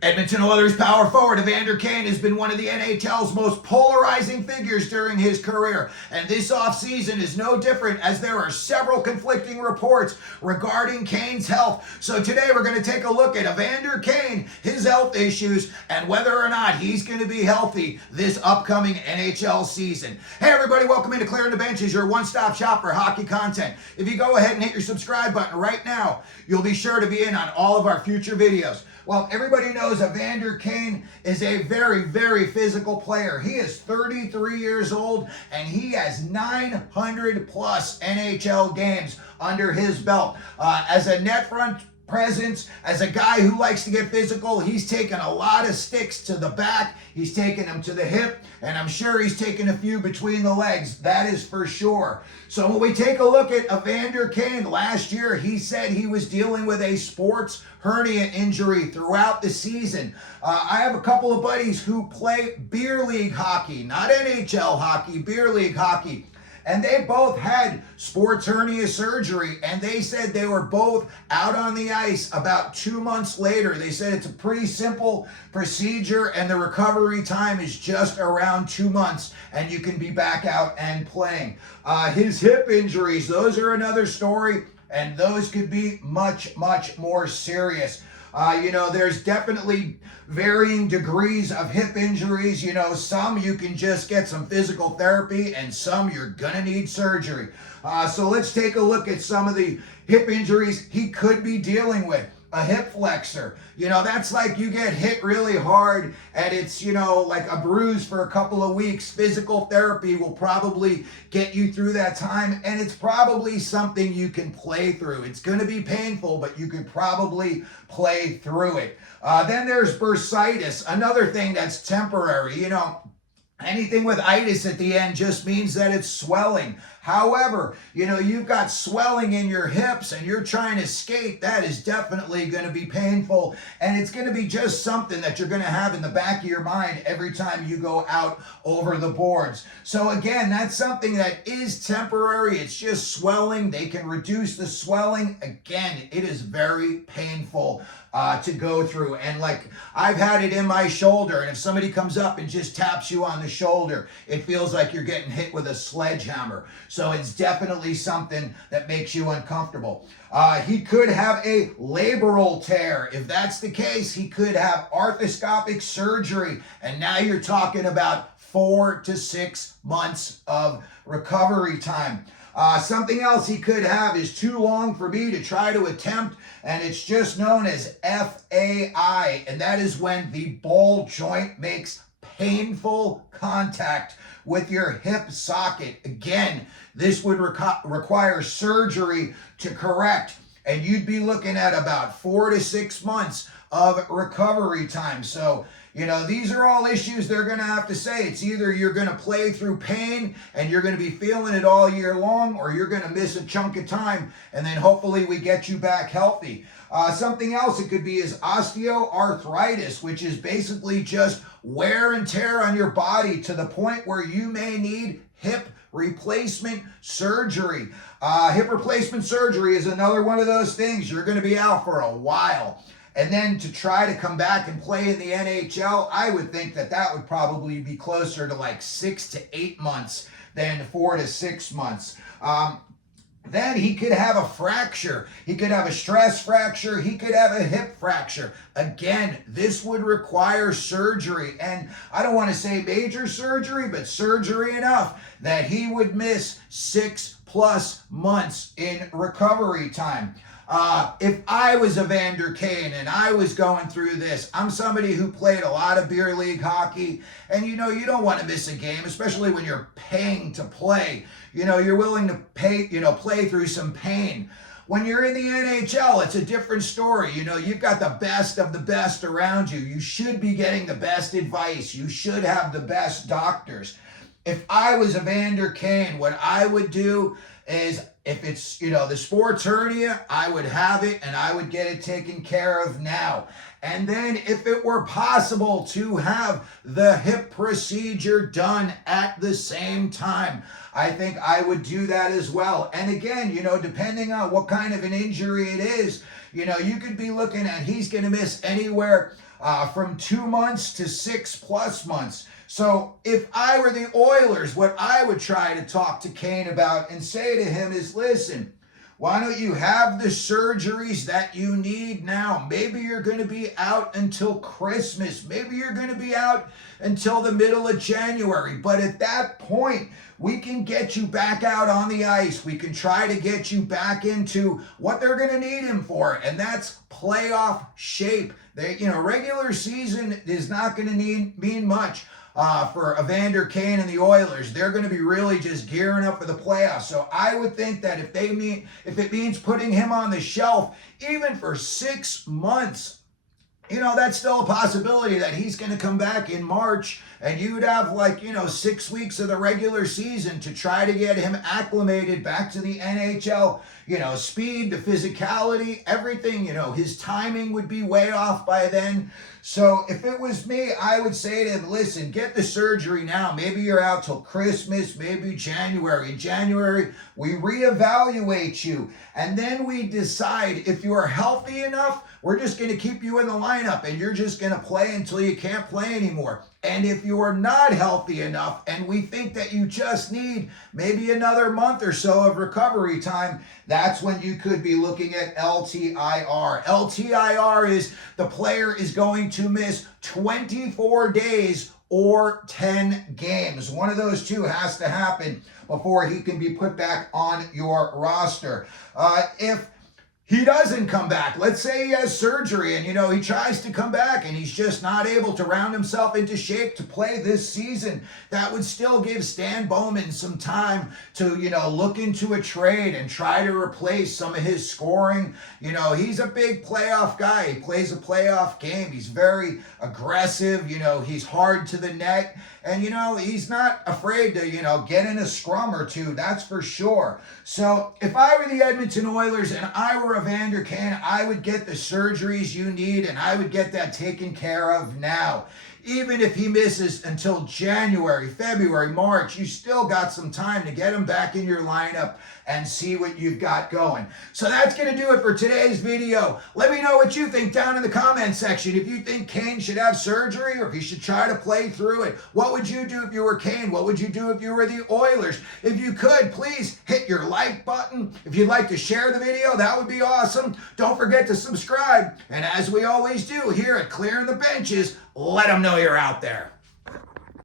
Edmonton Oilers power forward Evander Kane has been one of the NHL's most polarizing figures during his career, and this offseason is no different as there are several conflicting reports regarding Kane's health. So today we're going to take a look at Evander Kane, his health issues, and whether or not he's going to be healthy this upcoming NHL season. Hey everybody, welcome into Clearing the Benches, your one-stop shop for hockey content. If you go ahead and hit your subscribe button right now, you'll be sure to be in on all of our future videos. Well, everybody knows Evander Kane is a very, very physical player. He is 33 years old, and he has 900 plus NHL games under his belt. As a net front presence, as a guy who likes to get physical, he's taken a lot of sticks to the back, he's taken them to the hip, and I'm sure he's taken a few between the legs, that is for sure. So when we take a look at Evander Kane, last year he said he was dealing with a sports hernia injury throughout the season. I have a couple of buddies who play beer league hockey, not NHL hockey, beer league hockey. And they both had sports hernia surgery, and they said they were both out on the ice about 2 months later. They said it's a pretty simple procedure, and the recovery time is just around 2 months, and you can be back out and playing. His hip injuries, those are another story, and those could be much, much more serious. There's definitely varying degrees of hip injuries. Some you can just get some physical therapy, and some you're gonna need surgery. So let's take a look at some of the hip injuries he could be dealing with. A hip flexor, that's like you get hit really hard and it's, like a bruise for a couple of weeks. Physical therapy will probably get you through that time, and it's probably something you can play through. It's going to be painful, but you could probably play through it. Then there's bursitis, another thing that's temporary. Anything with itis at the end just means that it's swelling. However, you've got swelling in your hips and you're trying to skate, that is definitely going to be painful. And it's going to be just something that you're going to have in the back of your mind every time you go out over the boards. So again, that's something that is temporary. It's just swelling. They can reduce the swelling. Again, it is very painful to go through. And like I've had it in my shoulder, and if somebody comes up and just taps you on the shoulder, it feels like you're getting hit with a sledgehammer. So it's definitely something that makes you uncomfortable. He could have a labral tear. If that's the case, he could have arthroscopic surgery. And now you're talking about 4 to 6 months of recovery time. Something else he could have is too long for me to try to attempt, and it's just known as FAI, and that is when the ball joint makes painful contact with your hip socket. Again, this would require surgery to correct, and you'd be looking at about 4 to 6 months of recovery time. So, these are all issues they're going to have to say. It's either you're going to play through pain and you're going to be feeling it all year long, or you're going to miss a chunk of time, and then hopefully we get you back healthy. Something else it could be is osteoarthritis, which is basically just wear and tear on your body to the point where you may need hip replacement surgery. Hip replacement surgery is another one of those things. You're going to be out for a while. And then to try to come back and play in the NHL, I would think that would probably be closer to like 6 to 8 months than 4 to 6 months. Then he could have a fracture. He could have a stress fracture. He could have a hip fracture. Again, this would require surgery. And I don't want to say major surgery, but surgery enough that he would miss 6+ months in recovery time. If I was Evander Kane and I was going through this, I'm somebody who played a lot of beer league hockey, and you don't want to miss a game, especially when you're paying to play. You're willing to play through some pain. When you're in the NHL, it's a different story. You've got the best of the best around you. You should be getting the best advice. You should have the best doctors. If I was Evander Kane, what I would do is, if it's, the sports hernia, I would have it and I would get it taken care of now. And then if it were possible to have the hip procedure done at the same time, I think I would do that as well. And again, depending on what kind of an injury it is, you could be looking at he's going to miss anywhere from 2 months to 6+ months. So if I were the Oilers, what I would try to talk to Kane about and say to him is, listen, why don't you have the surgeries that you need now? Maybe you're going to be out until Christmas. Maybe you're going to be out until the middle of January. But at that point, we can get you back out on the ice. We can try to get you back into what they're going to need him for, and that's playoff shape. Regular season is not going to mean much. For Evander Kane and the Oilers. They're going to be really just gearing up for the playoffs. So I would think that if it means putting him on the shelf, even for 6 months, that's still a possibility that he's going to come back in March, and you would have 6 weeks of the regular season to try to get him acclimated back to the NHL, speed, the physicality, everything, his timing would be way off by then. So if it was me, I would say to him, listen, get the surgery now. Maybe you're out till Christmas, maybe January. In January, we reevaluate you, and then we decide if you are healthy enough, we're just going to keep you in the lineup, and you're just going to play until you can't play anymore. And if you are not healthy enough, and we think that you just need maybe another month or so of recovery time, that's when you could be looking at LTIR. LTIR is the player is going to miss 24 days or 10 games. One of those two has to happen before he can be put back on your roster. If he doesn't come back, let's say he has surgery and, he tries to come back and he's just not able to round himself into shape to play this season, that would still give Stan Bowman some time to, look into a trade and try to replace some of his scoring. He's a big playoff guy. He plays a playoff game. He's very aggressive. He's hard to the net. And, he's not afraid to, get in a scrum or two, that's for sure. So if I were the Edmonton Oilers and I were Evander Kane, I would get the surgeries you need, and I would get that taken care of now. Even if he misses until January, February, March, you still got some time to get him back in your lineup and see what you've got going. So that's going to do it for today's video. Let me know what you think down in the comment section. If you think Kane should have surgery or if he should try to play through it, what would you do if you were Kane? What would you do if you were the Oilers? If you could, please hit your like button. If you'd like to share the video, that would be awesome. Don't forget to subscribe. And as we always do here at Clearing the Benches, let them know you're out there.